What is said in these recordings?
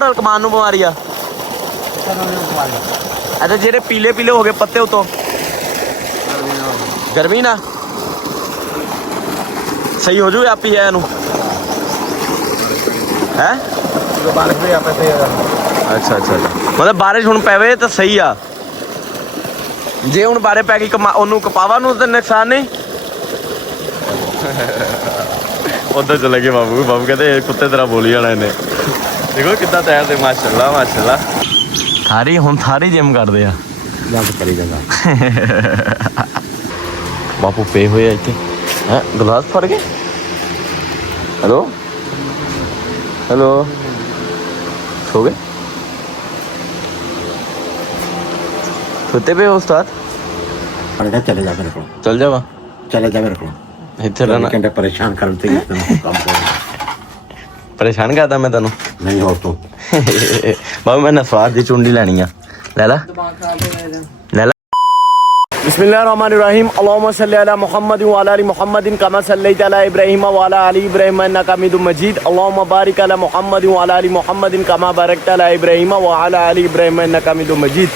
कमान नूं बीमारी आ अच्छा जेडे पीले पीले हो गए पत्ते उतों गर्मी ना सही हो जू आप ही है इनू है बारिश भी आपे सही है अच्छा अच्छा मतलब बारिश हुण पैवे तो सही आ जे हुण बारे पै गई ओनू कपावा नूं तो नुकसान नहीं उधर चले गए बाबू बाबू कहते कुत्ते तरह बोली जाना इन्हें देखो कितना तैयार थे माशाल्लाह माशाल्लाह थारी हुण थारी जिम करदे आ जंप करी जांदा बापू पे हुए इतने हैं गिलास फट गए हेलो हेलो सो गए सोते पे हो उस्ताद चले जा मेरे को चल जावा चले जा मेरे को इतने रहना घंटे परेशान करते काम परेशान करता मैं तेन नहीं हो तो बाबू मैंने स्वाद की चुंडी लैनी आ ले ला ले ला बिस्मिल्लाहिर्रहमानिर्रहीम अल्लाहुम्मा सल्ली अला मुहम्मद व अला आलि मुहम्मदिन कमा सल्लैता अला इब्राहीम व अला आलि इब्राहीम इन्नका हमीदुम मजीद अल्लाहुम्मा बारिक अला मुहम्मद व अला आलि मुहम्मदिन कमा बारकता अला इब्राहीम व अला आलि इब्राहीम इन्नका हमीदुम मजीद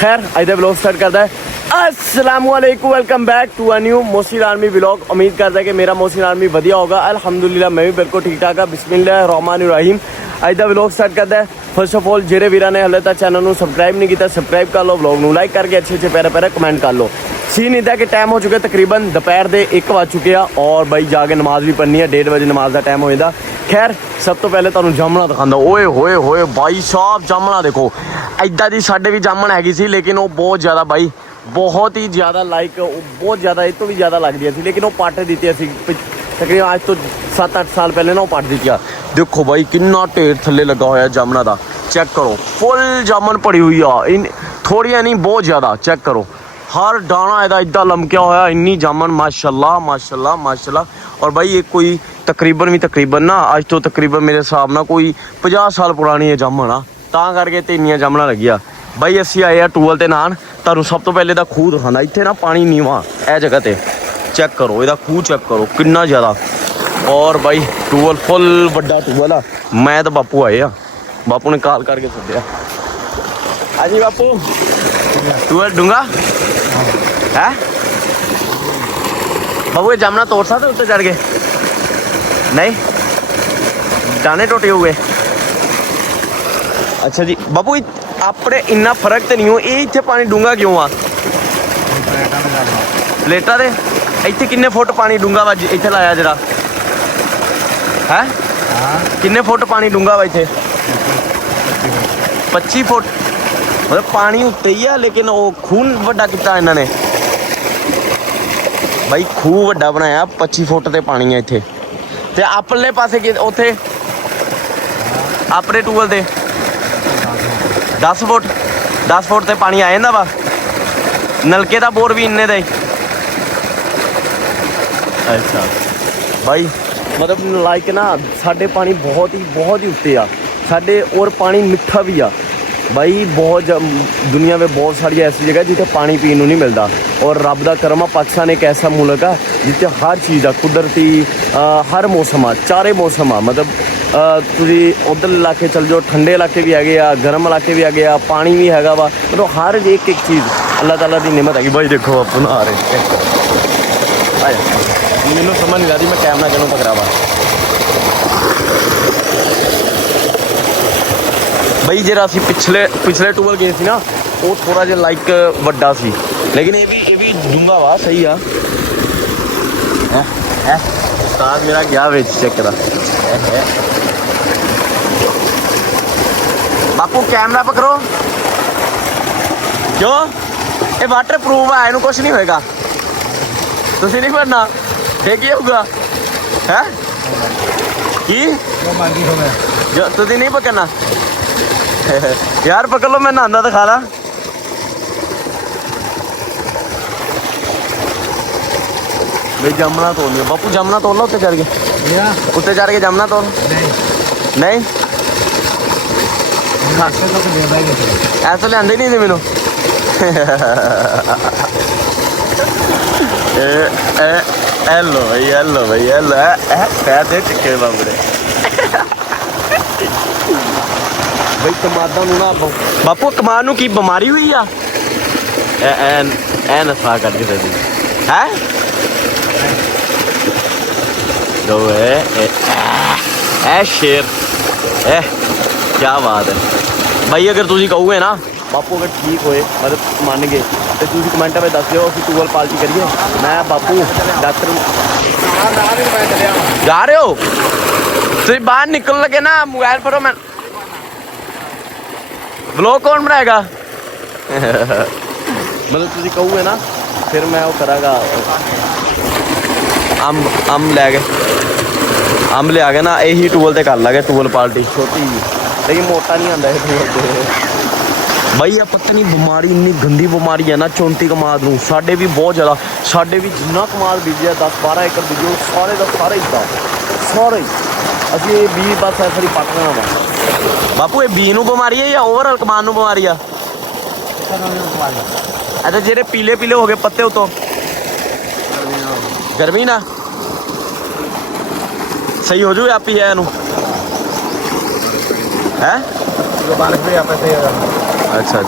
खैर आज व्लॉग स्टार्ट करता है अस्सलामुअलैकुम welcome back to a new Mohsin army vlog उम्मीद करता है कि मेरा मोहसिन आर्मी वधिया होगा अल्हम्दुलिल्लाह मैं भी बिल्कुल ठीक ठाक हाँ बिस्मिल्लाहिर्रहमानिर्रहीम आज का व्लॉग स्टार्ट करता है फर्स्ट ऑफ ऑल जेरे वीर ने हले तक चैनल को सबसक्राइब नहीं किया सबसक्राइब कर लो व्लॉग को लाइक करके अच्छे अच्छे प्यारे कमेंट कर लो सीन इदा कि टाइम हो चुका तकरीबन दोपहर के 1 बज चुके हैं और बई जाके नमाज भी पढ़नी है 1:30 बजे नमाज का टाइम हो जाता खैर सब तो पहले तुहानू जामना दिखांदा ओए होए होए भाई साहब जामना देखो इदा दी साडे भी जामन हैगी सी लेकिन वो बहुत ज़्यादा भाई बहुत ही ज़्यादा लाइक बहुत ज़्यादा इस तो भी ज़्यादा लगदियां सी लेकिन वो पट दी तकरीबन आज तो 7-8 साल पहले ना वो पट दी देखो भाई कितना ढेर थले लगा होया जामना का चेक करो फुल जामन पड़ी हुई आ इन थोड़ियां नहीं बहुत ज़्यादा चेक करो हर दाना इहदा इदा लमकिया होया इन्नी जामन माशाल्लाह माशाल्लाह माशाल्लाह और भाई ये कोई तकरीबन ना आज तो तकरीबन मेरे हिसाब नाल कोई 50 साल पुरानी है जामन आ तां करके ते इन्नियां जामना लगिया भाई असीं आए आ टूअल ते नहान तुहानू सब तो पहले खूह दिखाना इत्थे ना पानी नीवा ए जगह ते चेक करो इहदा खूह चेक करो कितना ज़्यादा और भाई टूअल फुल वड्डा टूअल आ मैं तो बापू आए आ बापू ने कॉल करके सद्दिया हाँ जी बापू टूअल डूंगा है बाबू ये जामना तोड़ सकते उत्ते चढ़ के नहीं दाने टोटे हुए अच्छा जी बाबू अपने इन्ना फर्क तो नहीं हो ये इतने पानी डूंगा क्यों आ प्लेटा दे इतने किन्ने फुट पानी डूंगा वा इतने लाया जरा है किन्ने फुट पानी डूंगा वा इतने 25 फुट मतलब पानी उत्ते ही है लेकिन वो खून वड्डा किया इन्होंने भाई खूह वड्डा बनाया 25 फुट ते पानी है इत्थे ते अपरले पासे कि उत्थे अपने टूअल ते 10 फुट ते पानी आ जांदा वा नलके दा बोर भी इन्ने दा ही अच्छा भाई मतलब लाइक ना साडे पानी बहुत ही उत्ते आ साडे और पानी मिठा भी आ भाई बहुत दुनिया में बहुत सारी ऐसी जगह जिथे पानी पीने नहीं मिलता और रब का करम पाकिस्तान एक ऐसा मुल्क है जिथे हर चीज़ का कुदरती हर मौसम आ चारे मौसम आ मतलब तुसी उधर इलाके चल जाओ ठंडे इलाके भी है आ गर्म इलाके भी है पानी भी हैगा वा मतलब हर एक चीज़ अल्लाह ताला की नेमत हैगी भाई देखो आप नहा रहे मैनू समझ नहीं आती मैं कैमरा क्यों पकड़ावा भाई जरा असी पिछले टूअल गए थे ना वो थोड़ा जिहा लाइक वड्डा सी लेकिन ये भी डूंगा वा सही आ उस्ताद मेरा गया विच चेक करा बापू कैमरा पकड़ो क्यों ये वाटर प्रूफ है इनू कुछ नहीं होएगा तुसी नहीं भरना ठीक ही होगा है की जो तुसी नहीं पकड़ना यार पकड़ लो मैं नहाना दिखा ला भाई जामना तोड़ लिया बापू जामना तोड़ लो उत्ते चढ़ के जामना तोड़ नहीं ऐसा लिया नहीं थे मैनू हेलो भाई पैर दे चिक्के बाबू ने ਬਈ ਕਮਾਦਾਂ ਨੂੰ ਨਾ ਬਾਪੂ ਕਮਾਦ ਨੂੰ ਕੀ ਬਿਮਾਰੀ ਹੋਈ ਆ ਐ ਨਸਾ ਕਰਕੇ ਦੇ ਦੀ ਹੈ ਦੋ ਐ ਸ਼ੇਰ ਐ ਕੀ ਬਾਤ ਹੈ ਭਾਈ ਅਗਰ ਤੁਸੀਂ ਕਹੋਗੇ ਨਾ ਬਾਪੂ ਅਗਰ ਠੀਕ ਹੋਏ ਮਤਲਬ ਮੰਨ ਗਏ ਤੇ ਤੁਸੀਂ ਕਮੈਂਟਾਂ ਵਿੱਚ ਦੱਸ ਦਿਓ ਅਸੀਂ ਟੂਬਲ ਪਾਲਟੀ ਕਰੀਏ ਮੈਂ ਬਾਪੂ ਡਾਕਟਰ ਜਾ ਰਹੇ ਹੋ ਤੁਸੀਂ ਬਾਹਰ ਨਿਕਲਣ ਲੱਗੇ ਨਾ ਮੋਬਾਈਲ ਫੜੋ ਮੈਂ ਵਲੋਗ ਕੌਣ ਬਣਾਏਗਾ ਮਤਲਬ ਤੁਸੀਂ ਕਹੋਗੇ ਨਾ ਫਿਰ ਮੈਂ ਉਹ ਕਰਾਂਗਾ ਅੰਬ ਲਿਆ ਕੇ ਨਾ ਇਹੀ ਟੂਬਲ ਤੇ ਕਰ ਲਾਂਗੇ ਟੂਬਲ ਪਾਲਟੀ ਛੋਟੀ ਲੇਕਿਨ ਮੋਟਾ ਨਹੀਂ ਆਉਂਦਾ ਇਹ ਟੂਬਲ ਤੇ ਬਾਈ ਆ ਪਤਾ ਨਹੀਂ ਬਿਮਾਰੀ ਇੰਨੀ ਗੰਦੀ ਬਿਮਾਰੀ ਹੈ ਨਾ ਚੌਂਤੀ ਕਮਾਦ ਨੂੰ ਸਾਡੇ ਵੀ ਬਹੁਤ ਜ਼ਿਆਦਾ ਸਾਡੇ ਵੀ ਜਿੰਨਾ ਕਮਾਦ ਬੀਜਿਆ 10-12 ਏਕੜ ਬੀਜੋ ਸਾਰੇ ਦਾ ਸਾਰਾ ਇੱਦਾਂ ਸਾਰੇ ਅਸੀਂ ਇਹ ਬੀਜ ਬਸ ਐਸਾ ਹੀ ਪੱਟ ਲੈਣਾ ਵਾ ਬਾਪੂ ਇਹ ਬੀ ਨੂੰ ਬਿਮਾਰੀ ਹੈ ਜਾਂ ਓਵਰਆਲ ਕਮਾਦ ਨੂੰ ਬਿਮਾਰੀ ਆ ਅੱਛਾ ਜਿਹੜੇ ਪੀਲੇ ਪੀਲੇ ਹੋ ਗਏ ਪੱਤੇ ਉਤੋਂ ਗਰਮੀ ਨਾ ਸਹੀ ਹੋ ਜੂਗਾ ਆਪੀ ਹੈ ਇਹਨੂੰ ਹੈ ਅੱਛਾ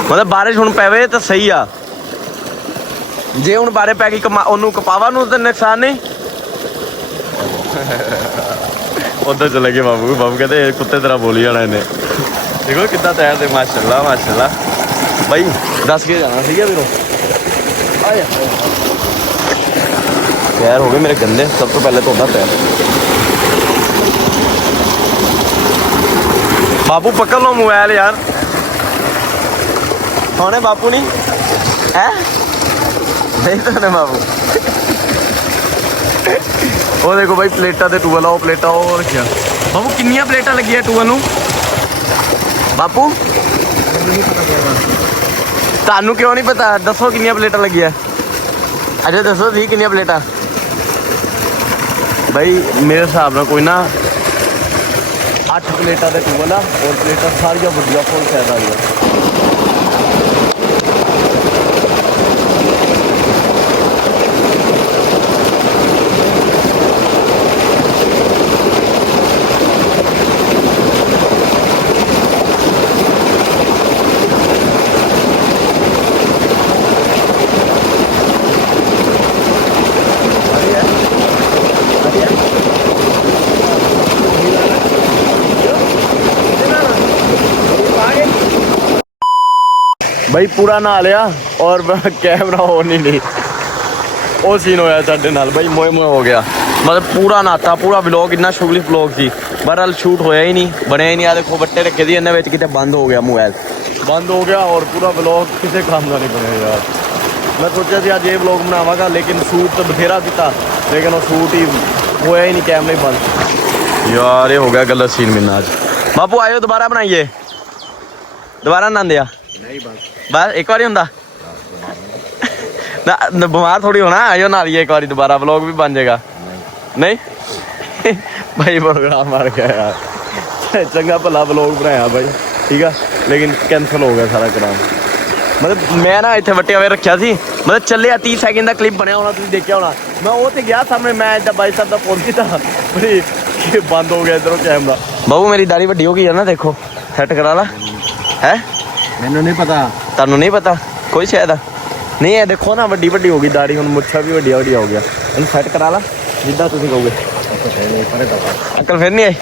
ਮਤਲਬ ਬਾਰਿਸ਼ ਹੁਣ ਪਵੇ ਤਾਂ ਸਹੀ ਆ ਜੇ ਹੁਣ ਬਾਰੇ ਪੈ ਗਈ ਉਹਨੂੰ ਕਪਾਵਾ ਨੂੰ ਤਾਂ ਨੁਕਸਾਨ ਨਹੀਂ ਉਧਰ ਚਲੇ ਗਏ ਬਾਬੂ ਕਹਿੰਦੇ ਕੁੱਤੇ ਤਰ੍ਹਾਂ ਬੋਲੀ ਜਾਣਾ ਇਹਨੇ ਦੇਖੋ ਕਿੱਦਾਂ ਤਿਆਰ ਤੇ ਮਾਸ਼ਾਅੱਲਾ ਬਾਈ ਦੱਸ ਕੇ ਜਾਣਾ ਸੀਗਾ ਵੀਰੋ ਆਇਆ ਤਿਆਰ ਹੋ ਗਏ ਮੇਰੇ ਗੰਦੇ ਸਭ ਤੋਂ ਪਹਿਲੇ ਧੋਦਾ ਤਿਆਰ ਬਾਪੂ ਪਕੜ ਲਓ ਮੋਬਾਈਲ ਯਾਰ ਹੋਣੇ ਬਾਪੂ ਨਹੀਂ ਹੈ ਨਹੀਂ ਤਾਂ ਬਾਪੂ ਉਹ ਦੇਖੋ ਬਾਈ ਪਲੇਟਾਂ ਤੇ ਟੂਬਲ ਆ ਉਹ ਪਲੇਟਾਂ ਉਹ ਰੱਖਿਆ ਬਾਪੂ ਕਿੰਨੀਆਂ ਪਲੇਟਾਂ ਲੱਗੀਆਂ ਟੂਬਲ ਨੂੰ ਬਾਪੂ ਤੁਹਾਨੂੰ ਕਿਉਂ ਨਹੀਂ ਪਤਾ ਦੱਸੋ ਕਿੰਨੀਆਂ ਪਲੇਟਾਂ ਲੱਗੀਆਂ ਅਜੇ ਦੱਸੋ ਜੀ ਕਿੰਨੀਆਂ ਪਲੇਟਾਂ ਬਾਈ ਮੇਰੇ ਹਿਸਾਬ ਨਾਲ ਕੋਈ ਨਾ 8 ਪਲੇਟਾਂ ਦੇ ਟੂਬਲ ਆ ਔਰ ਪਲੇਟਾਂ ਸਾਰੀਆਂ ਵਧੀਆ ਫੁੱਲ ਸਾਈਜ਼ ਵਾਲੀਆਂ भाई पूरा नहा लिया और कैमरा हो नहीं वो सीन होया साडे नाल भाई मोए हो गया मतलब पूरा नहाता पूरा व्लॉग इन्ना शुगली व्लॉग सी बहरहाल शूट होया ही नहीं बनया ही नहीं आ देखो बट्टे रखे दी इन्हें विच किते बंद हो गया मोबाइल बंद हो गया और पूरा व्लॉग किसी काम का नहीं बनया यार मैं सोचा सी अज ये व्लॉग बनावांगा लेकिन शूट तो बथेरा किया लेकिन वो शूट ही होया ही नहीं कैमरा ही बंद यार ये हो गया गलत सीन मेरे अज बापू आयो दोबारा बनाइए दोबारा नहांदे आ नहीं बस एक बार होंगे ना बीमार थोड़ी होना आयो ना लिए एक बार दोबारा व्लॉग भी बन जाएगा नहीं भाई प्रोग्राम मार गया यार चंगा भला व्लॉग बनाया भाई ठीक है लेकिन कैंसल हो गया सारा काम मतलब मैं ना इतने वट्टे हुए रखा सी मतलब चले 30 सैकेंड का क्लिप बनया होना तुम देखा होना मैं वो तो गया सामने मैं इधर भाई साहब का फोन किया भाई बंद हो गया इधरों कैमरा बाबू मेरी दाढ़ी वड्डी हो गई है ना देखो सैट करा ला है मैंने नहीं पता ਤੁਹਾਨੂੰ ਨਹੀਂ ਪਤਾ ਕੋਈ ਸ਼ਾਇਦ ਨਹੀਂ ਇਹ ਦੇਖੋ ਨਾ ਵੱਡੀ ਵੱਡੀ ਹੋ ਗਈ ਦਾੜੀ ਹੁਣ ਮੁੱਛਾਂ ਵੀ ਵੱਡੀਆਂ ਵੱਡੀਆਂ ਹੋ ਗਿਆ ਇਹਨੂੰ ਸੈੱਟ ਕਰਾ ਲਾ ਜਿੱਦਾਂ ਤੁਸੀਂ ਕਹੋਗੇ ਅਕਲ ਫਿਰ ਨਹੀਂ ਆਈ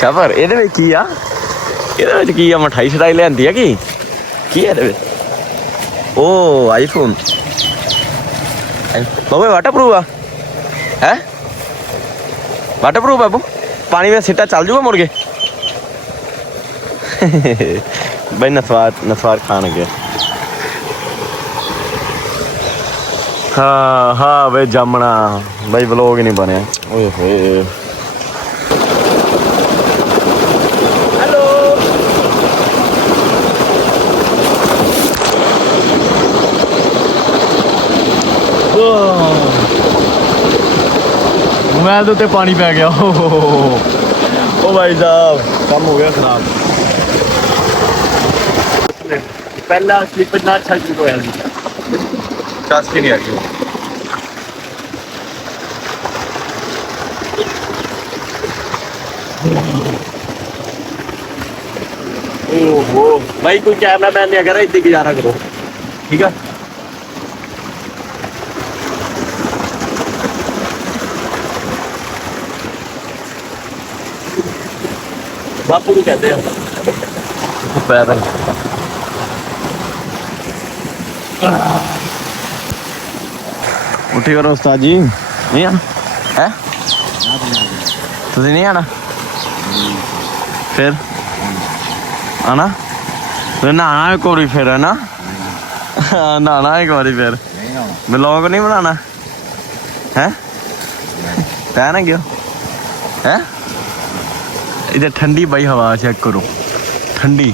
ਸ਼ਬਰ ਇਹਦੇ ਵਿੱਚ ਕੀ ਆ ਮਠਾਈ ਛੜਾਈ ਲਿਆਂਦੀ ਆ ਕੀ ਹੈ ਇਹਦੇ ਵਿੱਚ ਓ ਆਈਫੋਨ ਬਾਬੂ ਵਾਟਰਪ੍ਰੂਫ ਆ ਹੈ ਵਾਟਰਪ੍ਰੂਫ ਬਾਬੂ ਪਾਣੀ ਵਿੱਚ ਸਿੱਟਾ ਚੱਲ ਜੂਗਾ ਮੁੜ ਕੇ भाई नसवार खान गया हाँ भाई जामना भाई व्लॉग ही नहीं बने हेलो मोबाइल के उत्ते पानी पै गया ओ भाई साहब काम हो गया खराब पहला क्लिप इतना अच्छा क्लिप होया दस की नहीं आई ओहो भाई कोई कैमरा मैन नहीं अगर इतनी गुजारा करो ठीक है। बापू को कहते हैं पैदल उठी करो उस्ताद जी नहीं आना है तुझे नहीं आना फिर आना तो नहाना एक बारी फिर है ना नहाना एक बारी फिर ब्लॉग नहीं बनाना है ना क्यों है इधर ठंडी बई हवा चेक करो ठंडी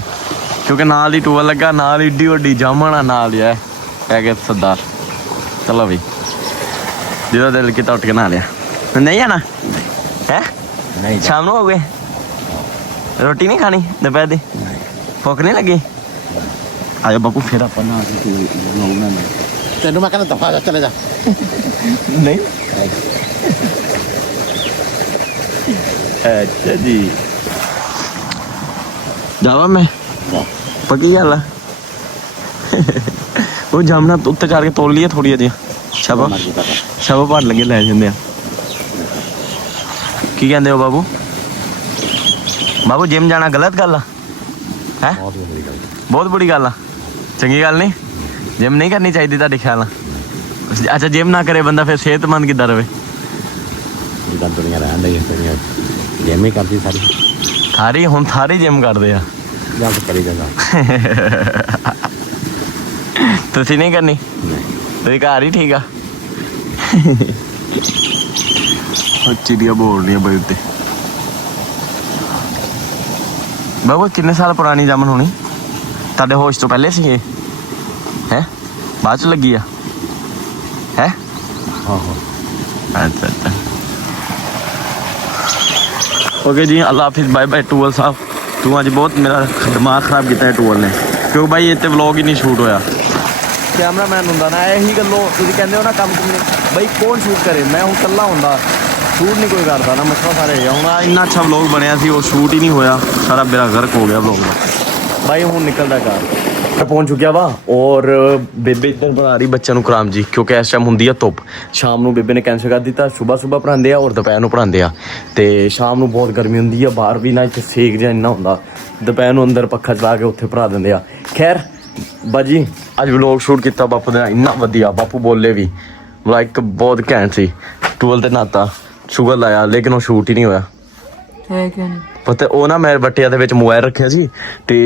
क्योंकि नाल ही टूआ लगा नाल एड्डी वड्डी जामना नाल ही है क्या कहते सरदार चलो भाई जिदा दिल किता उठ के नहा लिया नहीं आना है नहीं शाम को हो गए रोटी नहीं खानी दोपहर दी भुख नहीं लगी आयो बापू फिर आप पन्ना तेनू मैं कहना दफा जा चले जा नहीं अच्छा जी जावा मैं पक्की गल है वो जामना उत्ते चढ़ के तोल लिया थोड़ी जी शब शब भर लगे लै जाते की कहते हो बाबू बाबू जिम जाना गलत गल है बहुत बड़ी गल आ चंगी गल नहीं जिम नहीं करनी चाहिए ਤੁਹਾਡੇ ख्याल अच्छा जिम ना करे बंदा फिर सेहतमंद किदा रहे दुनिया रहन दी दुनिया जिम ही करती सारी थारी हुण थारी जिम करदे आ ਜਾਂ ਕਰੀ ਜਾਂਦਾ ਤੁਸੀਂ ਨਹੀਂ ਕਰਨੀ ਤੁਸੀਂ ਘਰ ਹੀ ਠੀਕ ਆ ਚਿੜੀਆਂ ਬੋਲ ਰਹੀਆਂ ਬਈ ਉੱਤੇ ਬਾਬੂ ਕਿੰਨੇ ਸਾਲ ਪੁਰਾਣੀ ਜਾਮਨ ਹੋਣੀ ਤੁਹਾਡੇ ਹੋਸ਼ ਤੋਂ ਪਹਿਲੇ ਸੀਗੇ ਹੈ ਬਾਅਦ ਚ ਲੱਗੀ ਆ ਹੈ ਆਹੋ अच्छा अच्छा ओके जी अल्लाह हाफिज़ बाय बाय टूअल साहब तू अज बहुत मेरा दिमाग खराब किया है टूअल ने क्योंकि भाई इतने व्लॉग ही नहीं शूट होया कैमरा मैन होंदा ना यही गल्लों तुसीं कहंदे हो ना काम भाई कौन शूट करे मैं हूँ कल्ला होंदा शूट नहीं कोई करता ना मसला सारे हूँ इन्ना अच्छा व्लॉग बनया सी वो शूट ही नहीं होया सारा बेड़ा गर्क हो गया व्लॉग का भाई हूँ निकलदा घर मैं पहुंच चुकिया वा और बेबे इधर बना रही बच्चों कराम जी क्योंकि इस टाइम होंगी धुप शाम को बेबे ने कैंसल कर दिता सुबह सुबह पढ़ाते हैं और दोपहर को पढ़ाते हैं तो शाम को बहुत गर्मी होंगी है बाहर भी ना इतने सेक जहा इन्ना होंगे दोपहर को अंदर पक्खा चला के उत्थे पढ़ा देंगे खैर बाजी अज व्लॉग शूट किया बापू ने इन्ना वधिया बापू बोले भी लाइक बहुत घैंट सी टूअल ते नहाता शुगर लाया लेकिन वो शूट ही नहीं होया है क्या नहीं पता ਉਹ ਨਾ ਮੈਂ ਬੱਟਿਆਂ ਦੇ ਵਿੱਚ ਮੋਬਾਈਲ ਰੱਖਿਆ ਸੀ ਤੇ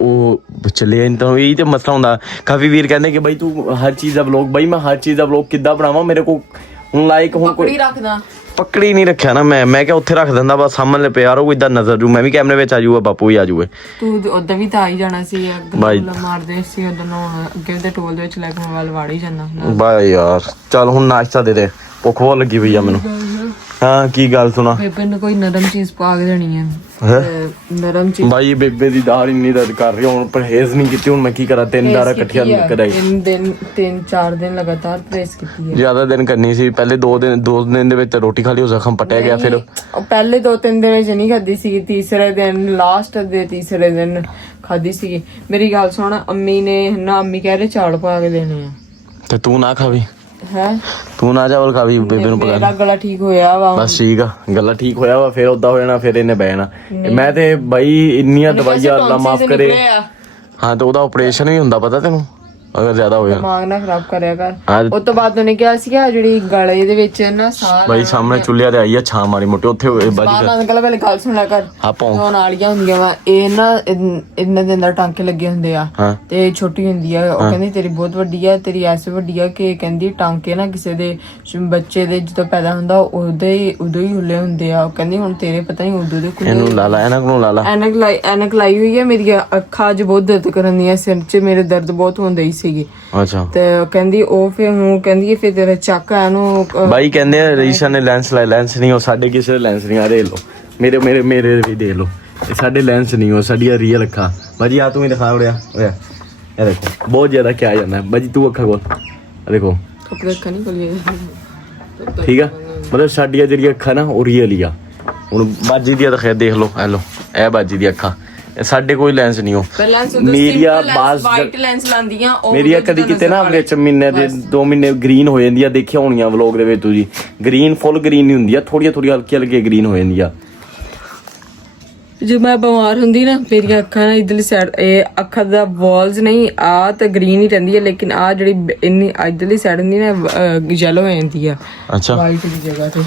ਉਹ ਚੱਲਿਆ ਤਾਂ ਇਹ ਤੇ ਮਸਲਾ ਹੁੰਦਾ ਕਾਫੀ ਵੀਰ ਕਹਿੰਦੇ ਕਿ ਬਾਈ ਤੂੰ ਹਰ ਚੀਜ਼ ਦਾ ਵਲੌਗ ਬਾਈ ਮੈਂ ਹਰ ਚੀਜ਼ ਦਾ ਵਲੌਗ ਕਿੱਦਾਂ ਬਣਾਵਾਂ ਮੇਰੇ ਕੋ ਹੁਣ ਲਾਈਕ ਹੁਣ ਕੋਈ ਰੱਖਦਾ ਪਕੜੀ ਨਹੀਂ ਰੱਖਿਆ ਨਾ ਮੈਂ ਕਿਹਾ ਉੱਥੇ ਰੱਖ ਦਿੰਦਾ ਬਸ ਸਾਹਮਣੇ ਪਿਆ ਰਹੂ ਇਦਾਂ ਨਜ਼ਰ ਜੂ ਮੈਂ ਵੀ ਕੈਮਰੇ ਵਿੱਚ ਆ ਜਾਊਗਾ ਬਾਪੂ ਵੀ ਆ ਜਾਊਗਾ ਤੂੰ ਉਦੋਂ ਵੀ ਤਾਂ ਆ ਹੀ ਜਾਣਾ ਸੀ ਬਾਈ ਮਾਰਦੇ ਸੀ ਉਦੋਂ ਨੂੰ ਅੱਗੇ ਦੇ ਟੋਲ ਦੇ ਵਿੱਚ ਲੈ ਕੇ ਮੋਬਾਈਲ ਵਾੜ ਹੀ ਜਾਂਦਾ ਬਾਈ ਯਾਰ ਚੱਲ ਹੁਣ ਨਾਸ਼ਤਾ ਦੇ ਦੇ ਭੁੱਖ ਬਹੁਤ ਲੱਗੀ ਪਈ ਆ ਮੈਨੂੰ ਹਾਂ ਕੀ ਗੱਲ ਸੁਣਾ ਬੇਬੇ ਨੂੰ ਕੋਈ ਨਰਮ ਚੀਜ਼ ਪਾ ਕੇ ਦੇਣੀ ਹੈ ਨਰਮ ਚੀਜ਼ ਬਾਈ ਬੇਬੇ ਦੀ ਦਾਲ ਇੰਨੀ ਦਰਦ ਕਰ ਰਹੀ ਹੁਣ ਪਰਹੇਜ਼ ਨਹੀਂ ਕੀਤੀ ਹੁਣ ਮੈਂ ਕੀ ਕਰਾਂ ਤਿੰਨ ਦਾਰਾ ਇਕੱਠੀਆਂ ਕਰਾਈ 3-4 ਦਿਨ ਲਗਾਤਾਰ ਪ੍ਰੈਸ ਕੀਤੀ ਹੈ ਜ਼ਿਆਦਾ ਦਿਨ ਕਰਨੀ ਸੀ ਪਹਿਲੇ 2 ਦਿਨ ਦੇ ਵਿੱਚ ਰੋਟੀ ਖਾ ਲਈ ਉਹ ਜ਼ਖਮ ਪਟਿਆ ਗਿਆ ਫਿਰ ਪਹਿਲੇ 2-3 ਦਿਨ ਵਿੱਚ ਨਹੀਂ ਖਾਦੀ ਸੀ ਤੀਸਰੇ ਦਿਨ ਲਾਸਟ ਦੇ ਤੀਸਰੇ ਦਿਨ ਖਾਦੀ ਸੀ ਮੇਰੀ ਗੱਲ ਸੁਣ ਅੰਮੀ ਨੇ ਨਾ ਅੰਮੀ ਕਹਿ ਰਹੇ ਚਾਵਲ ਪਾ ਕੇ ਦੇਣੇ ਆ ਤੇ ਤੂੰ ਨਾ ਖਾਵੀ ਹੈ ਤੂੰ ਨਾ ਚਾਵਲ ਖਾਵੀ ਬੇਬੇ ਨੂੰ ਪਕਾ ਮੇਰਾ ਗਲਾ ਠੀਕ ਹੋਇਆ ਵਾ ਬਸ ਠੀਕ ਆ ਗੱਲਾਂ ਠੀਕ ਹੋਇਆ ਵਾ ਫਿਰ ਉਦਾਂ ਹੋ ਜਾਣਾ ਫਿਰ ਇਹਨੇ ਬਹਿ ਜਾਣਾ ਮੈਂ ਤੇ ਬਾਈ ਇੰਨੀਆਂ ਦਵਾਈਆਂ ਅੱਲਾ ਮਾਫ ਕਰੇ ਹਾਂ ਤੇ ਉਹਦਾ ਆਪਰੇਸ਼ਨ ਵੀ ਹੁੰਦਾ ਪਤਾ ਤੈਨੂੰ ਅਗਰ ਜ਼ਿਆਦਾ ਹੋ ਜਾਣਾ ਦਿਮਾਗ ਨਾ ਖਰਾਬ ਕਰਿਆ ਕਰ ਉਸ ਤੋਂ ਬਾਅਦ ਉਹਨੇ ਕਿਹਾ ਸੀ ਕਿ ਜਿਹੜੀ ਗਲੇ ਦੇ ਵਿੱਚ ਨਾ ਸਾਹ ਬਾਈ ਸਾਹਮਣੇ ਚੁੱਲ੍ਹੇ ਤੇ ਆਈ ਆ ਛਾਂ ਮਾਰੀ ਮੋਟੇ ਉੱਥੇ ਬਾਜੀ ਨਾਲ ਅੰਕਲ ਪਹਿਲੇ ਗੱਲ ਸੁਣ ਲੈ ਕਰ ਉਹ ਨਾਲੀਆਂ ਹੁੰਦੀਆਂ ਵਾ ਇਹ ਨਾ ਇਹਨਾਂ ਦੇ ਅੰਦਰ ਟਾਂਕੇ ਲੱਗੇ ਹੁੰਦੇ ਆ ਤੇ ਛੋਟੀ ਹੁੰਦੀ ਆ ਉਹ ਕਹਿੰਦੀ ਤੇਰੀ ਬਹੁਤ ਵੱਡੀ ਆ ਤੇਰੀ ਐਸੀ ਵੱਡੀ ਆ ਕਿ ਕਹਿੰਦੀ ਟਾਂਕੇ ਨਾ ਕਿਸੇ ਦੇ ਬੱਚੇ ਦੇ ਜਦੋਂ ਪੈਦਾ ਹੁੰਦਾ ਉਦੋਂ ਹੀ ਹੁੱਲੇ ਹੁੰਦੇ ਆ ਉਹ ਕਹਿੰਦੀ ਹੁਣ ਤੇਰੇ ਪਤਾ ਨਹੀਂ ਉਦੋਂ ਦੇ ਇਹਨੂੰ ਲਾ ਲਾ ਐਨਕ ਨੂੰ ਲਾ ਲਾ ਐਨਕ ਲਾਈ ਹੋਈ ਹੈ ਮੇਰੀ ਅੱਖਾਂ 'ਚ ਬਹੁਤ ਦਰਦ ਕਰਨ ਦੀਆਂ ਸਿਰ 'ਚ ਮੇਰੇ ਦਰਦ ਬਹੁਤ ਹੁੰਦੇ ਹੀ ਸੀਗੀ ਅੱਛਾ ਤੇ ਕਹਿੰਦੀ ਉਹ ਫਿਰ ਹੁਣ ਕਹਿੰਦੀ ਫਿਰ ਤੇਰਾ ਚੱਕ ਇਹਨੂੰ ਬਾਈ ਕਹਿੰਦੇ ਰੀਸ਼ਾ ਨੇ ਲੈਂਸ ਲਾਇਆ ਲੈਂਸ ਨਹੀਂ ਉਹ ਸਾਡੇ ਕਿਸੇ ਦੇ ਲੈਂਸ ਨਹੀਂ ਆ ਦੇ ਲੋ ਮੇਰੇ ਵੀ ਦੇ ਲੋ ਇਹ ਸਾਡੇ ਲੈਂਸ ਨਹੀਂ ਉਹ ਸਾਡੀ ਰੀਅਲ ਅੱਖਾਂ ਬਾਜੀ ਆ ਤੂੰ ਹੀ ਦਿਖਾ ਉੜਿਆ ਹੋਇਆ ਇਹ ਦੇਖੋ ਬਹੁਤ ਜ਼ਿਆਦਾ ਕਿਹਾ ਜਾਂਦਾ ਬਾਜੀ ਤੂੰ ਅੱਖਾਂ ਕੋਲ ਆ ਦੇਖੋ ਕੱਪੜੇ ਅੱਖਾਂ ਨਹੀਂ ਖੋਲੀਏ ਠੀਕ ਆ ਮਤਲਬ ਸਾਡੀਆਂ ਜਿਹੜੀਆਂ ਅੱਖਾਂ ਨਾ ਉਹ ਰੀਅਲ ਹੀ ਆ ਹੁਣ ਬਾਜੀ ਦੀ ਤਾਂ ਖੈਰ ਦੇਖ ਲਓ ਇਹ ਲੋ ਇਹ ਬਾਜੀ ਦੀ ਅੱਖਾਂ ਸਾਡੇ ਕੋਈ ਲੈਂਸ ਨਹੀਂ ਹੋ ਲੈਂਸ ਮੇਰੀਆਂ ਬਾਸ ਵਾਈਟ ਲੈਂਸ ਲਾਂਦੀਆਂ ਉਹ ਮੇਰੀਆਂ ਕਦੀ ਕਿਤੇ ਨਾ ਵਿੱਚ ਮਹੀਨੇ ਦੇ 2 ਮਹੀਨੇ ਗ੍ਰੀਨ ਹੋ ਜਾਂਦੀ ਆ, ਦੇਖਿਆ ਹੋਣੀਆਂ ਵਲੌਗ ਦੇ ਵਿੱਚ ਤੁਸੀਂ। ਗ੍ਰੀਨ ਫੁੱਲ ਗ੍ਰੀਨ ਨਹੀਂ ਹੁੰਦੀ ਆ, ਥੋੜੀਆਂ ਹਲਕੀ ਗ੍ਰੀਨ ਹੋ ਜਾਂਦੀ ਆ। ਜੇ ਮੈਂ ਬਿਮਾਰ ਹੁੰਦੀ ਨਾ ਮੇਰੀਆਂ ਅੱਖਾਂ ਨਾ ਇਧਰਲੀ ਸਾਈਡ, ਇਹ ਅੱਖਾਂ ਦਾ ਵਾਲਸ ਨਹੀਂ ਆ ਤਾਂ ਗ੍ਰੀਨ ਹੀ ਰਹਿੰਦੀ ਹੈ, ਲੇਕਿਨ ਆ ਜਿਹੜੀ ਇੰਨੀ ਇਧਰਲੀ ਸਾਈਡ ਹੁੰਦੀ ਨਾ ਯੈਲੋ ਹੋ ਜਾਂਦੀ ਆ। ਅੱਛਾ ਵਾਈਟ ਦੀ ਜਗ੍ਹਾ ਤੇ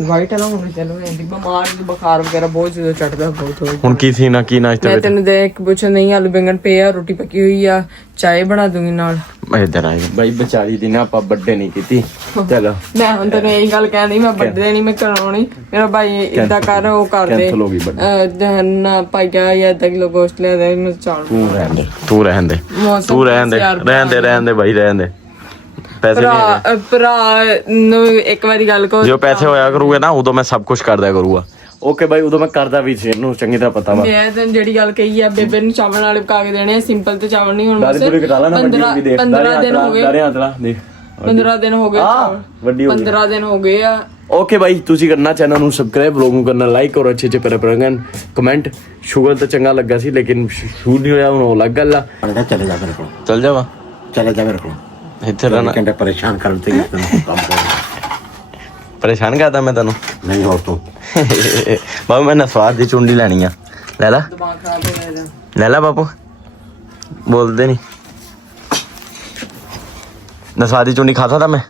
ਵਾਈਟ ਨਾ ਹੁਣ ਯੈਲੋ ਹੋ ਜਾਂਦੀ। ਬਿਮਾਰ ਬੁਖਾਰ ਵਗੈਰਾ ਬਹੁਤ ਜ਼ਿਆਦਾ ਚੜਦਾ ਬਹੁਤ ਹੋ। ਹੁਣ ਕੀ ਸੀ ਨਾ ਕੀ ਨਾਸ਼ਤੇ ਮੈਂ ਵਿੱਚ ਤੈਨੂੰ ਦੇਖ ਪੁੱਛਣ ਨਹੀਂ, ਆਲੂ ਬੈਂਗਣ ਪਏ ਆ, ਰੋਟੀ ਪੱਕੀ ਹੋਈ ਆ, ਚਾਹ ਬਣਾ ਦੂੰਗੀ ਨਾਲ। ਇਧਰ ਆਏ ਬਾਈ, ਵਿਚਾਰੀ ਦੀ ਨਾ ਆਪਾਂ ਬਰਥਡੇ ਨਹੀਂ ਕੀਤੀ। ਚਲੋ ਮੈਂ ਹੁਣ ਤੈਨੂੰ ਇਹੀ ਗੱਲ ਕਹਿੰਦੀ, ਮੈਂ ਬਰਥਡੇ ਨਹੀਂ ਮੈਂ ਕਰਾਉਣੀ। ਮੇਰਾ ਭਾਈ ਇਦਾਂ ਕਰ, ਉਹ ਕਰ ਦੇ ਕੈਂਸਲ ਹੋ ਗਈ birthday। ਨਾ ਪਾਈਆ ਜਾਂ ਅੱਧਾ ਕਿਲੋ ਗੋਸ਼ਤ ਲਿਆ ਦੇ, ਮੈਂ ਚਾਲ ਤੂੰ ਰਹਿਣ ਦੇ ਤੂੰ ਰਹਿਣ ਦੇ ਬਾਈ ਰਹਿਣ ਦੇ। ਪੈਸੇ ਨਹੀਂ ਭਰਾ ਨੂੰ ਇੱਕ ਵਾਰੀ ਗੱਲ ਕਹੋ, ਜੋ ਪੈਸੇ ਹੋਇਆ ਕਰੂਗੇ ਨਾ ਉਦੋਂ ਮੈਂ ਸਭ ਕੁਝ ਕਰਦਿਆ ਕਰੂਗਾ। ਓਕੇ ਬਾਈ, ਉਦੋਂ ਮੈਂ ਕਰਦਾ ਵੀ ਸੀ, ਇਹਨੂੰ ਚੰਗੀ ਤਰ੍ਹਾਂ ਪਤਾ ਵਾ। ਮੈਂ ਤੈਨੂੰ ਜਿਹੜੀ ਗੱਲ ਕਹੀ ਆ, ਬੇਬੇ ਨੂੰ ਚਾਵਲ ਵਾਲੇ ਪਕਾ ਕੇ ਦੇਣੇ, ਸਿੰਪਲ ਤੇ ਚਾਵਲ ਨਹੀਂ। ਹੁਣ ਦਾਦੀ ਪੂਰੀ ਕਟਾ ਲਾ ਨਾ, ਵੱਡੀ ਹੋ ਗਈ ਦੇਖ। 15 ਦਿਨ ਹੋ ਗਏ, ਦਾਰੇ ਆਤਲਾ ਦੇਖ 15 ਦਿਨ ਹੋ ਗਏ, ਵੱਡੀ ਹੋ ਗਈ। 15 ਦਿਨ ਹੋ ਗਏ ਆ। ਓਕੇ ਬਾਈ, ਤੁਸੀਂ ਕਰਨਾ ਚੈਨਲ ਨੂੰ ਸਬਸਕ੍ਰਾਈਬ, ਵਲੌਗ ਨੂੰ ਕਰਨਾ ਲਾਈਕ ਔਰ ਅੱਛੇ ਪਿਆਰੇ ਪਿਆਰੇ ਕਮੈਂਟ। ਸ਼ੂਗਰ ਤਾਂ ਚੰਗਾ ਲੱਗਾ ਸੀ ਲੇਕਿਨ ਸ਼ੂਟ ਨਹੀਂ ਹੋਇਆ, ਹੁਣ ਉਹ ਅਲੱਗ ਗੱਲ ਆ। चले जा मेरे को, ਚੱਲ ਜਾਵਾ चले जा मेरे को। ਇੱਥੇ ਰਹਿਣਾ घंटे परेशान करते ही इतना काम कर ਪਰੇਸ਼ਾਨ ਕਰਦਾ ਮੈਂ ਤੈਨੂੰ। नहीं और तो ਬਾਬੂ ਮੈਂ ਨਾ ਸਵਾਦ ਦੀ ਚੁੰਡੀ ਲੈਣੀ ਆ, ਲੈ ਲਾ ਦਿਮਾਗ ਖਰਾਬ ਹੋ ਗਿਆ। ਲੈ ਲਾ ਬਾਪੂ, ਬੋਲਦੇ ਨਹੀਂ। ਨਾ ਸਵਾਦ ਦੀ ਚੁੰਡੀ ਖਾ ਸਕਦਾ ਮੈਂ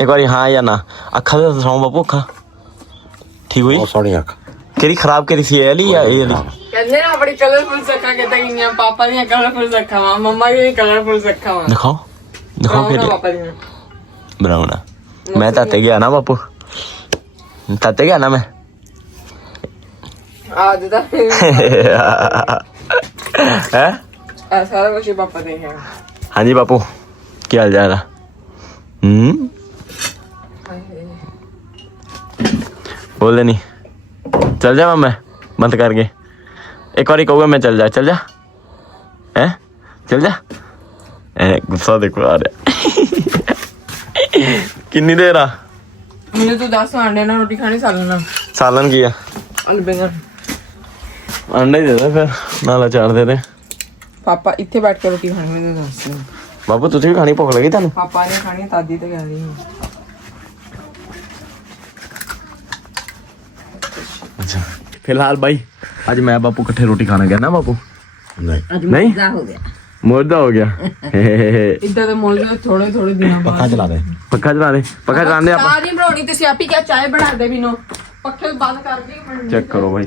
ਇੱਕ ਵਾਰੀ, ਹਾਂ ਜਾਂ ਨਾ? ਅੱਖਾਂ ਦੇ ਦਿਖਾਓ ਬਾਪੂ, ਅੱਖਾਂ ਠੀਕ ਹੋਈ? बहुत सोनी अख ਕਿਹੜੀ ਖਰਾਬ ਕਰੀ ਸੀ, ਇਹ ਵਾਲੀ ਜਾਂ ਇਹ ਵਾਲੀ? ਕਹਿੰਦੇ ਨਾ ਬੜੀ ਕਲਰਫੁਲ ਅੱਖਾਂ ਕਿਤੇ ਗਈਆਂ, ਪਾਪਾ ਦੀਆਂ ਕਲਰਫੁਲ ਅੱਖਾਂ ਵਾ, ਮੰਮਾ ਦੀਆਂ ਕਲਰਫੁਲ ਅੱਖਾਂ ਵਾ। ਦਿਖਾਓ ਦਿਖਾਓ ਕਿਹੜੀ ਕਿਹੜੀ ਪਾਪਾ ਦੀਆਂ? ਬਣਾਉਣਾ। ਮੈਂ ਤਾਤੇ ਗਿਆ ਨਾ ਬਾਪੂ, ਤਾਤੇ ਗਿਆ ਨਾ ਮੈਂ। ਅੱਜ ਦਾ ਹੈ ਆ ਸਾਰਾ ਕੁਝ ਪਾਪਾ ਦੇ ਹੈ। ਹਾਂਜੀ ਬਾਪੂ, ਕੀ ਹਾਲ ਚਾਲ ਆ? ਬੋਲੇ ਨਹੀਂ। ਚੱਲ ਜਾਵਾਂ ਮੈਂ ਬੰਦ ਕਰਕੇ? ਇੱਕ ਵਾਰੀ ਕਹੂਗਾ ਮੈਂ ਚੱਲ ਜਾ ਹੈ ਚੱਲ ਜਾ। ਗੁੱਸਾ ਦੇਖੋ ਆ ਰਿਹਾ। ਕਿੰਨੀ ਦੇਰ ਆ? ਮੈਨੂੰ ਤੂੰ ਦੱਸ, ਆਂਡੇ ਨਾਲ ਰੋਟੀ ਖਾਣੀ, ਸਾਲਨ ਕੀ ਆ? ਆਲੂ ਬੈਂਗਣ। ਅੰਡਾ ਹੀ ਦੇ ਦੇ ਫਿਰ, ਨਾਲ ਅਚਾਰ ਦੇ ਦੇ। ਪਾਪਾ ਇੱਥੇ ਬੈਠ ਕੇ ਰੋਟੀ ਖਾਣੀ, ਮੈਨੂੰ ਦੱਸ। ਬਾਪੂ ਤੁਸੀਂ ਵੀ ਖਾਣੀ, ਭੁੱਖ ਲੱਗੀ ਤੁਹਾਨੂੰ? ਪਾਪਾ ਨੇ ਖਾਣੀ, ਦਾਦੀ ਤੇ ਕਹਿ ਰਹੀ ਅੱਛਾ ਫਿਲਹਾਲ ਬਾਈ ਅੱਜ ਮੈਂ ਬਾਪੂ ਇਕੱਠੇ ਰੋਟੀ ਖਾਣਾ ਗਿਆ ਨਾ ਬਾਪੂ? नहीं ਨਹੀਂ ਹੋ ਗਿਆ। ਮੁਰਦਾ ਹੋ ਗਿਆ। ਇੱਦਾਂ ਦੇ ਮੁੱਲ ਥੋੜੇ ਥੋੜੇ ਦਿਨਾਂ ਬਾਅਦ। पखा चला दे ਪੱਖਾ ਚਲਾਉਂਦੇ ਆਪਾਂ। ਚਾਹ ਨਹੀਂ ਬਣਾਉਣੀ ਤੇ ਸਿਆਪੀ ਕਿਆ ਚਾਹ ਬਣਾ ਦੇ ਮੈਨੂੰ, ਪੱਖੇ ਬੰਦ ਕਰ ਦੇ। ਚੈੱਕ ਕਰੋ ਬਾਈ,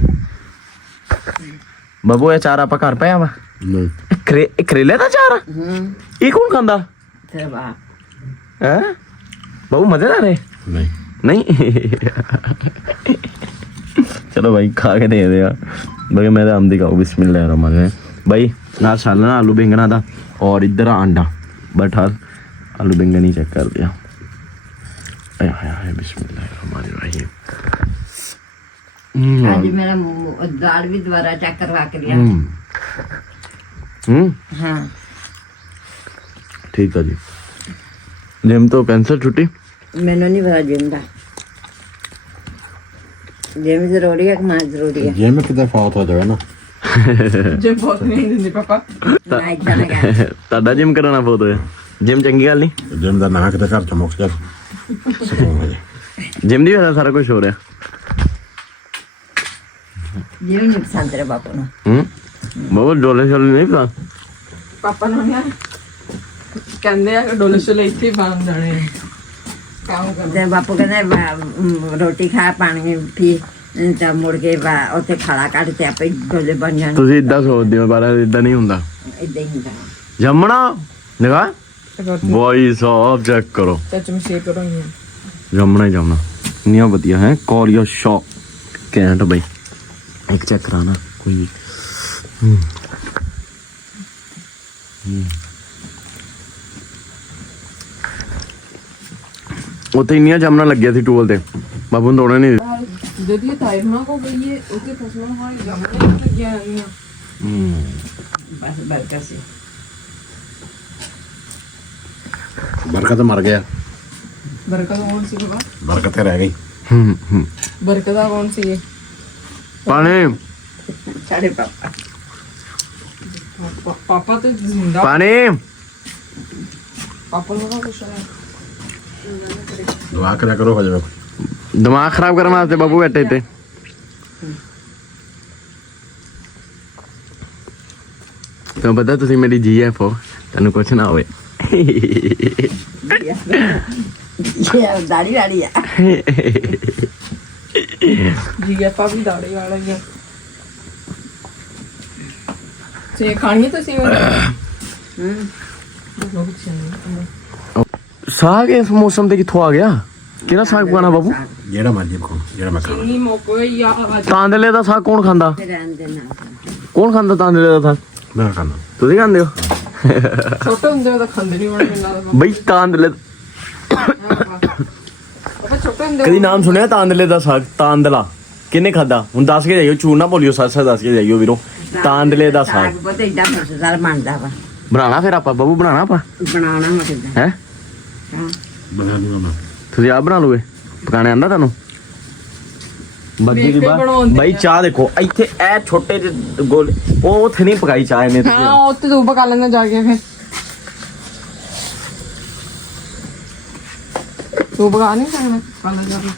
ਬਾਬੂ ਇਹ ਚਾਰ ਆਪਾਂ ਘਰ ਪਿਆ ਵਾ। नहीं ਕਰੇਲੇ ਦਾ ਚਾਰ? ਇਹ ਕੌਣ ਖਾਂਦਾ ਤੇਰਾ ਬਾ ਹੈ ਬਾਬੂ? ਮਜ਼ੇਦਾਰ ਹੈ? नहीं ਨਹੀਂ ਚਲੋ ਭਾਈ ਖਾ ਕੇ ਦੇਖਦੇ ਆ। ਬਾਕੀ ਮੈਂ ਤਾਂ ਆਮਦੀ ਖਾਊ। ਬਿਸਮਿਲ੍ਲਾਹਿਰ ਰਹਿਮਾਨ ਰਹੀਮ ਭਾਈ। ਨਾਲ ਸਾਲਨਾ ਆਲੂ ਬੈਂਗਣਾ ਦਾ ਔਰ ਇੱਧਰ ਆਂਡਾ, ਬਟ ਹਾਂ ਆਲੂ ਬੈਂਗਣ ਹੀ ਚੈੱਕ ਕਰਦੇ ਆ। ਆਏ ਹਾਏ ਹਾਏ, ਬਿਸਮਿਲ੍ਲਾਹਿਰ ਰਹਿਮਾਨ ਰਹੀਮ। आज मेरा दाल भी दोबारा चेक करवा के लिया। हाँ ठीक है जी। जिम तो कैंसर छुट्टी? मैंने नहीं पता जिम का। जिम जरूरी है कि ना जरूरी है? जेब में किधर फौत हो जाएगा ना। ਜੇ ਬਹੁਤ ਨਹੀਂ ਦਿੰਦੀ ਪਾਪਾ। ना जाना क्या ਤੁਹਾਡਾ ਜਿਮ ਕਰਾਉਣਾ ਬਹੁਤ ਹੋਇਆ। ਜਿਮ ਚੰਗੀ ਗੱਲ ਨਹੀਂ। जिम का नाक तो घर चमक जा सुकून हो जाए। ਜਿਮ ਦੀ ਵਜ੍ਹਾ ਸਾਰਾ ਕੁਝ ਹੋ ਰਿਹਾ। जिम नहीं पसंद तेरे बापू ने। ਬਹੁਤ ਡੋਲੇ ਸ਼ੋਲੇ ਨਹੀਂ ਪਤਾ। ਪਾਪਾ ਨੂੰ ਨਾ ਕਹਿੰਦੇ ਆ ਕਿ ਡੋਲੇ ਛੋਲੇ ਇੱਥੇ ਹੀ ਬੰਦ ਜਾਣੇ ਆ। ਕੰਮ ਕਰ तेरे बापू कहते रोटी खा पानी पी तो मुड़ के उत्थे खाला कट ते आपे गोले बन जाने। ਤੁਸੀਂ ਇਦਾਂ ਸੋਚਦੇ ਹੋ ਪਰ ਇਦਾਂ ਨਹੀਂ ਹੁੰਦਾ। इदा ही होता ਜੰਮਣਾ ਨਿਗਾ ਬਾਈ ਸਾਹਿਬ ਚੈੱਕ ਕਰੋ। ਚਾਚੂ ਨੂੰ ਸ਼ੇਅਰ ਕਰੋ ਇਹ। ਜੰਮਣਾ ਹੀ ਜੰਮਣਾ ਇੰਨੀਆਂ ਵਧੀਆ ਹੈ। ਕਾਲ ਯੋਰ ਸ਼ੌਪ ਕੈਂਟ ਬਾਈ, ਇੱਕ ਚੈੱਕ ਕਰਾਣਾ ਕੋਈ। ਉੱਥੇ ਇੰਨੀਆਂ ਜਾਮਣਾ ਲੱਗਿਆ ਸੀ ਟੂਲ ਤੇ, ਬਾਬੂ ਨੂੰ ਦੋਣੇ ਨਹੀਂ। ਜਦੋਂ ਤਾਇਰ ਨਾ ਕੋ ਗਈ ਹੈ ਉਹਦੇ ਫਸਲਾਂ ਹਾਲ ਜੰਮਣੇ ਲੱਗਿਆ ਹੋਈਆਂ। बस बरकत से बरकत मर गया, ਬਰਕਤ ਕੌਣ ਸੀ ਬਾਬਾ? बरकतें रह गई। ਬਰਕਤ ਕੌਣ ਸੀ? ਪਾਣੀ साढ़े पापा पापा तो जिंदा पानी पापा को कुछ है दुआ करा करो हो जाए दिमाग खराब करने वास्ते बाबू बैठे थे तो पता तुसी मेरी जीएफ हो तेन कुछ ना होए ये दाढ़ी वाली है जी है पापी दाढ़ी वाला ही है तो ये खानी तो सी साग इस मौसम ते किथों आ गया किहड़ा साग पकाना बाबू जेड़ा मर्जी को जेड़ा मैं खाना चीनी मोको या तांदले दा साग कौन खांदा रहन देना कौन खांदा तांदले दा साग मैं खाना ਤੁਸੀਂ ਖਾਂਦੇ ਹੋ ਛੋਟੇ ਹੁੰਦੇ ਤਾਂ ਖਾਂਦੇ ਨਹੀਂ ਬੜੇ ਮਿਲਦਾ ਬਈ ਤਾਂਦਲੇ ਪਾਪਾ ਛੋਟੇ ਹੁੰਦੇ ਕਦੀ ਨਾਮ ਸੁਣਿਆ ਤਾਂਦਲੇ ਦਾ ਸਾਗ ਤਾਂਦਲਾ ਕਿੰਨੇ ਖਾਦਾ ਹੁਣ ਦੱਸ ਕੇ ਜਾਈਓ ਝੂਠ ਨਾ ਬੋਲਿਓ ਸੱਚ ਸੱਚ ਦੱਸ ਕੇ ਜਾਈਓ ਵੀਰੋ ਤਾਂਦਲੇ ਦਾ ਸਾਗ ਬਹੁਤ ਏਡਾ ਮਜ਼ੇਦਾਰ ਬਣਦਾ ਵਾ ਬਣਾਣਾ ਫਿਰ ਆਪਾਂ ਬਾਬੂ ਬਣਾਣਾ ਆਪਾਂ ਬਣਾਉਣਾ ਵਾ ਕਿੱਦਾਂ ਹੈ बना दूंगा मैं ਤੁਸੀਂ ਆਪ ਬਣਾ ਲੋਗੇ ਪਕਾਣੇ ਆਂਦਾ ਤੁਹਾਨੂੰ ਬੱਜੀ ਦੀ ਬਾਤ ਬਾਈ ਚਾਹ ਦੇਖੋ ਇੱਥੇ ਇਹ ਛੋਟੇ ਜਿਹੇ ਗੋਲ ਉਹ ਉੱਥੇ ਨਹੀਂ ਪਕਾਈ ਚਾਹ ਇਹਨੇ ਹਾਂ ਉੱਤੇ ਤੂੰ ਪਕਾ ਲੈਂਦਾ ਜਾ ਕੇ ਫਿਰ ਤੂੰ ਪਕਾ ਨਹੀਂ ਸਕਦਾ ਪਕਾ ਜਾ ਕੇ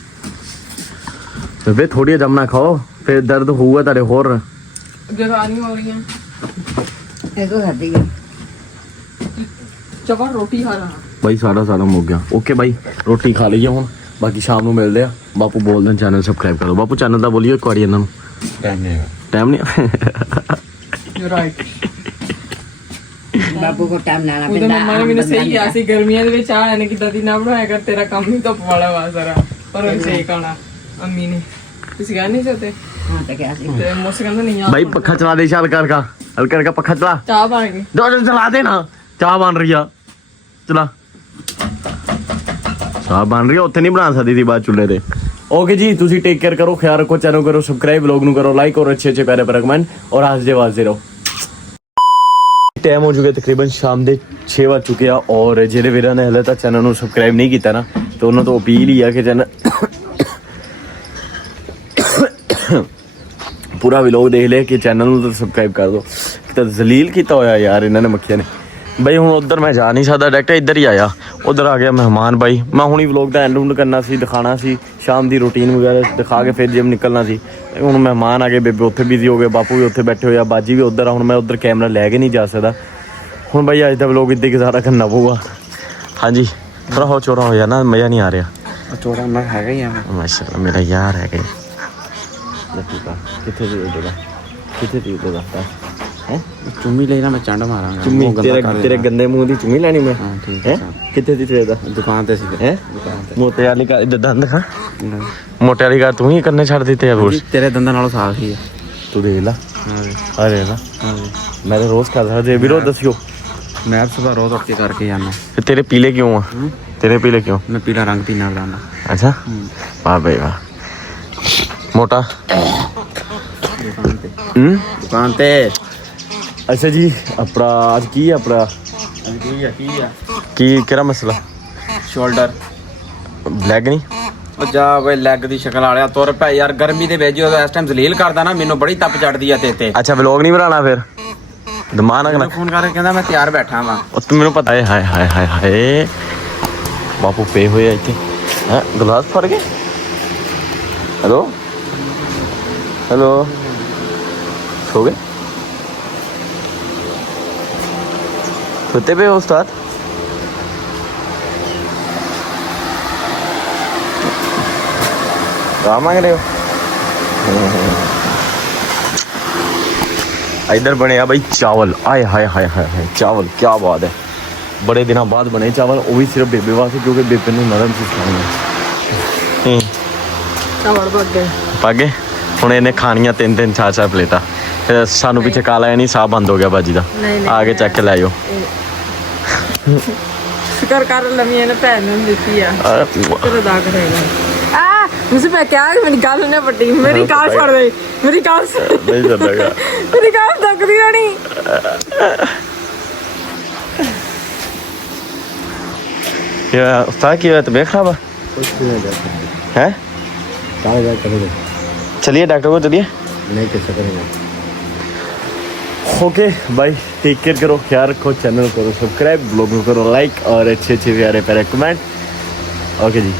ਬੇਬੇ ਥੋੜੀ ਜਮਨਾ ਖਾਓ ਫਿਰ ਦਰਦ ਹੋਊਗਾ ਤੁਹਾਡੇ ਹੋਰ ਜਗਾਨੀ ਹੋ ਰਹੀਆਂ ਇਹ ਤੋਂ ਸਾਡੀ ਹੈ ਚਪਾ ਰੋਟੀ ਖਾ ਰਹਾ ਬਾਈ ਸਾਰਾ ਮੁੱਕ ਗਿਆ ਓਕੇ ਬਾਈ ਰੋਟੀ ਖਾ ਲਈਏ ਹੁਣ ਬਾਕੀ ਸ਼ਾਮ ਨੂੰ ਮਿਲਦੇ ਆ ਬਾਪੂ ਬੋਲਦੇ ਚੈਨਲ ਸਬਸਕ੍ਰਾਈਬ ਕਰੋ ਬਾਪੂ ਚੈਨਲ ਦਾ ਬੋਲਿਓ ਇੱਕ ਵਾਰੀ ਇਹਨਾਂ ਨੂੰ टाइम नहीं है ਟਾਈਮ ਨਹੀਂ ਯੂ ਰਾਈਟ ਬਾਬੂ ਕੋ ਟਾਈਮ ਲੈਣਾ ਉਹਦੇ ਪੈਂਦਾ ਮੰਮਾ ਨੇ ਮੈਨੂੰ ਸਹੀ ਕਿਹਾ ਸੀ ਗਰਮੀਆਂ ਦੇ ਵਿੱਚ ਆਹ ਨੇ ਕਿਦਾਂ ਦੀ ਨਾ ਬਣਾਇਆ ਕਰ ਤੇਰਾ ਕੰਮ ਹੀ ਧੁੱਪ ਵਾਲਾ ਵਾ ਸਾਰਾ ਪਰ ਉਹ ਸਹੀ ਖਾਣਾ ਅੰਮੀ ਨੇ ਤੁਸੀਂ ਕਹਿ ਨਹੀਂ ਸਕਦੇ ਹਾਂ ਤਾਂ ਕਿਹਾ ਸੀ ਤੇ ਮੋਸ ਕਹਿੰਦਾ ਨਹੀਂ ਆ भाई पखा चला दे हल्का हल्का पखा चला ਚਾਹ ਬਣ ਗਈ दो चला दे ना चाह बन रही है चला चाह बन रही है उत्थे नहीं बना सकती थी बात चूल्हे ते ओके जी तुसी टेक केयर करो ख्याल रखो चैनल करो सब्सक्राइब लोग नु करो लाइक और अच्छे प्यारे पर कमेंट और हंसते वाजते रहो टाइम हो चुका तकरीबन शाम दे 6 वज चुके हैं और जेरे वीरां ने हले तक चैनल नु सब्सक्राइब नहीं किया ना तो उन्होंने तो अपील ही है कि चैनल पूरा व्लॉग देख ले कि चैनल ਨੂੰ ਤਾਂ ਸਬਸਕ੍ਰਾਈਬ ਕਰ ਦਿਓ ਕਿਤੇ ਜ਼ਲੀਲ ਕੀਤਾ ਹੋਇਆ ਯਾਰ ਇਹਨਾਂ ਨੇ ਮੱਖੀਆਂ ਨੇ ਬਈ ਹੁਣ ਉਧਰ ਮੈਂ ਜਾ ਨਹੀਂ ਸਕਦਾ ਡਾਇਰੈਕਟ ਇੱਧਰ ਹੀ ਆਇਆ ਉਧਰ ਆ ਗਿਆ ਮਹਿਮਾਨ ਬਾਈ ਮੈਂ ਹੁਣੀ ਵਲੌਗ ਦਾ ਐਂਡ ਕਰਨਾ ਸੀ ਦਿਖਾਣਾ ਸੀ ਸ਼ਾਮ ਦੀ ਰੂਟੀਨ ਵਗੈਰਾ ਦਿਖਾ ਕੇ ਫਿਰ ਜਿਮ ਨਿਕਲਣਾ ਸੀ ਹੁਣ ਮਹਿਮਾਨ ਆ ਗਏ ਬੇਬੇ ਉੱਥੇ ਬਿਜ਼ੀ ਹੋ ਗਏ ਬਾਪੂ ਵੀ ਉੱਥੇ ਬੈਠੇ ਹੋਇਆ ਬਾਜੀ ਵੀ ਉਧਰ ਆ ਹੁਣ ਮੈਂ ਉਧਰ ਕੈਮਰਾ ਲੈ ਕੇ ਨਹੀਂ ਜਾ ਸਕਦਾ ਹੁਣ ਬਾਈ ਅੱਜ ਦਾ ਵਲੌਗ ਇੱਦਾਂ ਗੁਜ਼ਾਰਾ ਕਰਨਾ ਪਊਗਾ ਹਾਂਜੀ ਥੋੜਾ ਹੋ ਚੋਰਾ ਹੋ ਜਾਣਾ ਮਜ਼ਾ ਨਹੀਂ ਆ ਰਿਹਾ चौड़ा मैं हैगा ही है ਮਾਸ਼ਾਅੱਲਾ ਮੇਰਾ ਯਾਰ ਹੈਗਾ ਲੱਟੂਗਾ ਕਿੱਥੇ ਦੀ ਉਹਦਾ ਕਿੱਥੇ ਦੀ ਉਹਦਾ ਹੈ चुम्मी लेना मैं चंड मारांगा ਚੁੰਮੀ ਤੇਰੇ ਗੰਦੇ ਮੂੰਹ ਦੀ ਚੁੰਮੀ ਲੈਣੀ ਮੈਂ हाँ ठीक ਹੈ है ਕਿੱਥੇ ਦੀ ਤੇਰੇ ਦਾ दुकान ते सी ਹੈ दुकान ते ਮੋਟੇ ਵਾਲੀ ਕਾ ਇੱਧਰ ਦੰਦ ਖਾ ਮੋਟੇ ਵਾਲੀ ਕਾ ਤੂੰ ਹੀ ਕਰਨੇ ਛੱਡ ਦਿੱਤੇ ਆ ਰੋਜ਼ तेरे दंदा नालों साफ ही है ਤੂੰ ਦੇਖ ਲਾ हाँ ਅਰੇ ਨਾ हाँ ਮੈਂ ਤਾਂ ਰੋਜ਼ ਕਰਦਾ ਜੇ ਵੀਰੋ ਦੱਸਿਓ मैं सुबह रोज उठ के करके जाना ਤੇ ਤੇਰੇ ਪੀਲੇ ਕਿਉਂ ਆ ਤੇਰੇ ਪੀਲੇ ਕਿਉਂ मैं पीला रंग पीना लाना ਅੱਛਾ ਵਾਹ ਬਈ ਵਾਹ ਮੋਟਾ दुकान ते ਅੱਛਾ ਜੀ ਆਪਣਾ ਅੱਜ ਕੀ ਹੈ ਆਪਣਾ ਕੀ ਕਿਹੜਾ ਮਸਲਾ शोल्डर ਬਲੈਕ ਨਹੀਂ ਜਾ ਵੇ ਲੈਗ ਦੀ ਸ਼ਕਲ ਵਾਲਿਆ ਤੁਰ ਪੈ ਯਾਰ ਗਰਮੀ ਦੇ ਵਿੱਚ ਜਦੋਂ ਇਸ ਟਾਈਮ ਜ਼ਲੀਲ ਕਰਦਾ ਨਾ ਮੈਨੂੰ ਬੜੀ ਤਪ ਚੜਦੀ ਆ ਤੇ ਅੱਛਾ ਵਲੌਗ ਨਹੀਂ ਬਣਾਉਣਾ ਫਿਰ ਦਿਮਾਗ ਨਾ ਫੋਨ ਕਰਕੇ ਕਹਿੰਦਾ ਮੈਂ ਤਿਆਰ ਬੈਠਾ ਵਾਂ ਉਹ ਤੂੰ ਮੈਨੂੰ ਪਤਾ ਹੈ ਹਾਏ ਹਾਏ ਹਾਏ ਹਾਏ ਬਾਪੂ ਪੇ ਹੋਏ ਆ ਇੱਥੇ ਹੈ ਗਲਾਸ ਫੜ ਗਏ ਹੈਲੋ ਹੈਲੋ ਸੋ ਗਏ ਸੁੱਤੇ ਪਏ ਹੋ ਉਸਤਾਦ ਕਾ ਮੰਗ ਰਹੇ ਹੋ इधर बने आ भाई चावल आए हाय हाय हाय हाय चावल क्या बात है बड़े दिनों बाद बने चावल वो भी सिर्फ बेबे वास्ते क्योंकि बेबे ने नरम से खाने ਚਾਵਲ ਪੱਕ ਗਏ पागे हुण इन्हें खानियां 3-3 4-4 प्लेटा सानू पीछे काला है नहीं साह बंद हो गया बाजी दा आगे चेक के लाइयो ਸ਼ੁਕਰ ਕਰ ਲਵੀਂ ਨੇ ਭੈਣ ਨੂੰ ਦਿੱਤੀ ਆ ਤੇਰਾ ਦਾਗ ਰਹੇਗਾ ਆ मुझे मैं क्या मेरी गाल ने पट्टी मेरी गाल छोड़ दे मेरी गाल नहीं चलेगा मेरी गाल तक दी रानी ये उस्ताद की तबीयत खराब है चलिए डॉक्टर को चलिए नहीं कैसे करेंगे ओके बाय, टेक केयर करो, ख्याल रखो, चैनल करो सब्सक्राइब, ब्लॉग को करो लाइक और अच्छे अच्छे प्यारे प्यारे कमेंट। ओके जी।